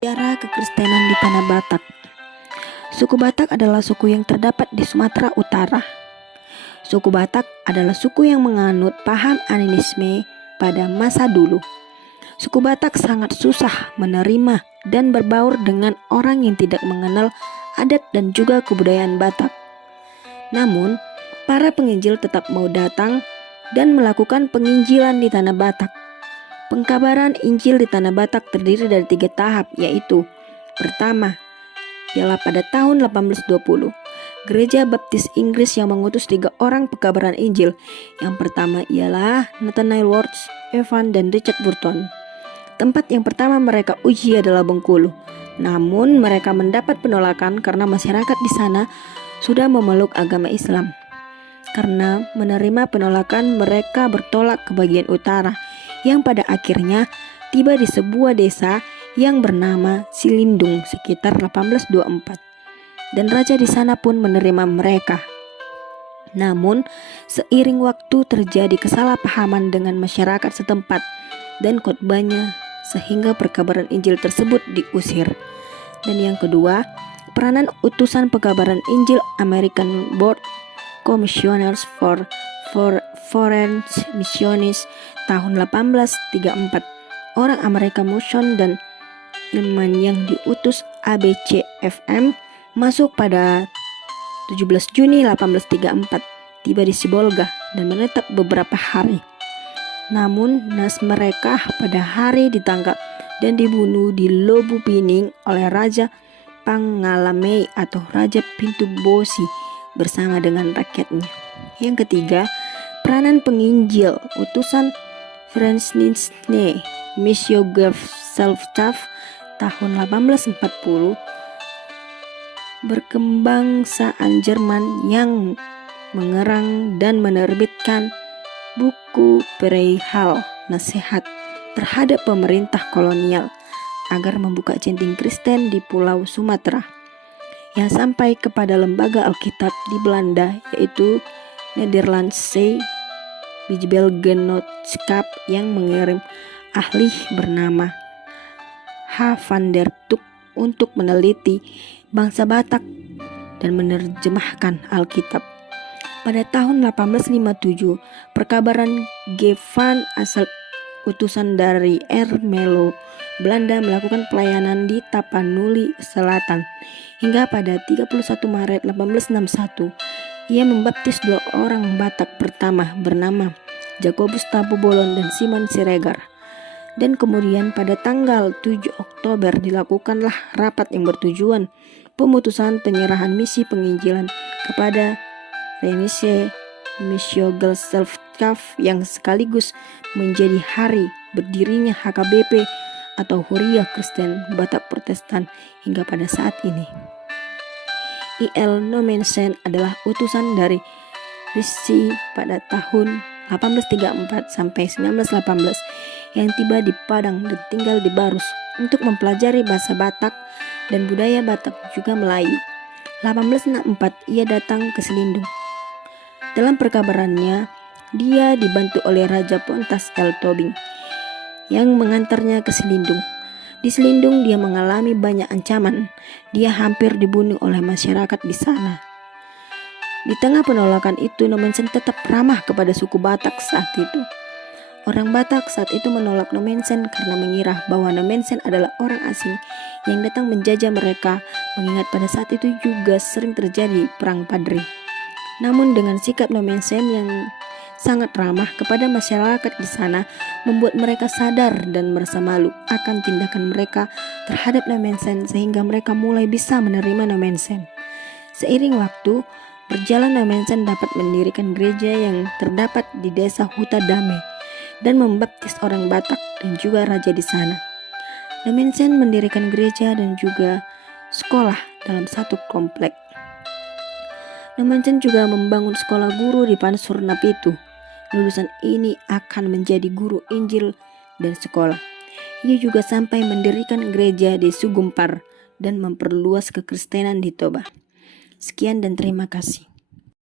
Sejarah kekristenan di Tanah Batak. Suku Batak adalah suku yang terdapat di Sumatera Utara. Suku Batak adalah suku yang menganut paham animisme pada masa dulu. Suku Batak sangat susah menerima dan berbaur dengan orang yang tidak mengenal adat dan juga kebudayaan Batak. Namun, para penginjil tetap mau datang dan melakukan penginjilan di Tanah Batak. Pengkabaran Injil di Tanah Batak terdiri dari 3 tahap, yaitu pertama, ialah pada tahun 1820, Gereja Baptis Inggris yang mengutus 3 orang pekabaran Injil. Yang pertama ialah Nathaniel Ward, Evan, dan Richard Burton. Tempat yang pertama mereka uji adalah Bengkulu. Namun mereka mendapat penolakan karena masyarakat di sana sudah memeluk agama Islam. Karena menerima penolakan, mereka bertolak ke bagian utara, yang pada akhirnya tiba di sebuah desa yang bernama Silindung sekitar 1824. Dan raja di sana pun menerima mereka. Namun, seiring waktu terjadi kesalahpahaman dengan masyarakat setempat dan khotbahnya sehingga perkabaran Injil tersebut diusir. Dan yang kedua, peranan utusan pekabaran Injil American Board Commissioners for Foreign Missions tahun 1834. Orang Amerika Motion dan Ilman yang diutus ABCFM masuk pada 17 Juni 1834, tiba di Sibolga dan menetap beberapa hari. Namun nas mereka pada hari ditangkap dan dibunuh di Lobu Pining oleh Raja Pangalamei atau Raja Pintu Bosi bersama dengan rakyatnya. Yang ketiga, peranan penginjil utusan Francisne Missiogaf Self-Staff tahun 1840 berkebangsaan Jerman yang mengerang dan menerbitkan buku perihal nasihat terhadap pemerintah kolonial agar membuka centing Kristen di Pulau Sumatera, yang sampai kepada lembaga Alkitab di Belanda yaitu Nederlandse Bijbelgenootschap yang mengirim ahli bernama H. van der Tuk untuk meneliti bangsa Batak dan menerjemahkan Alkitab. Pada tahun 1857, perkabaran G. van Asselt, utusan dari Ermelo, Belanda, melakukan pelayanan di Tapanuli Selatan. Hingga pada 31 Maret 1861, ia membaptis 2 orang Batak pertama bernama Jacobus Tapubolon dan Simon Siregar. Dan kemudian pada tanggal 7 Oktober dilakukanlah rapat yang bertujuan pemutusan penyerahan misi penginjilan kepada Renise Missiogelsselfschaft yang sekaligus menjadi hari berdirinya HKBP atau Huria Kristen Batak Protestan hingga pada saat ini. I.L. Nommensen adalah utusan dari Risi pada tahun 1834 sampai 1918 yang tiba di Padang dan tinggal di Barus untuk mempelajari bahasa Batak dan budaya Batak juga Melayu. 1864 ia datang ke Silindung. Dalam perkabarannya, dia dibantu oleh Raja Pontas L. Tobing yang mengantarnya ke Silindung. Di Silindung dia mengalami banyak ancaman. Dia hampir dibunuh oleh masyarakat di sana. Di tengah penolakan itu, Nommensen tetap ramah kepada suku Batak saat itu. Orang Batak saat itu menolak Nommensen karena mengira bahwa Nommensen adalah orang asing yang datang menjajah mereka, mengingat pada saat itu juga sering terjadi perang Padri. Namun dengan sikap Nommensen yang sangat ramah kepada masyarakat di sana membuat mereka sadar dan merasa malu akan tindakan mereka terhadap Nommensen sehingga mereka mulai bisa menerima Nommensen. Seiring waktu berjalan, Nommensen dapat mendirikan gereja yang terdapat di desa Huta Dame dan membaptis orang Batak dan juga raja di sana. Nommensen mendirikan gereja dan juga sekolah dalam satu komplek. Nommensen juga membangun sekolah guru di Pansur Napitu. Lulusan ini akan menjadi guru Injil dan sekolah. Ia juga sampai mendirikan gereja di Sugumpar dan memperluas kekristenan di Toba. Sekian dan terima kasih.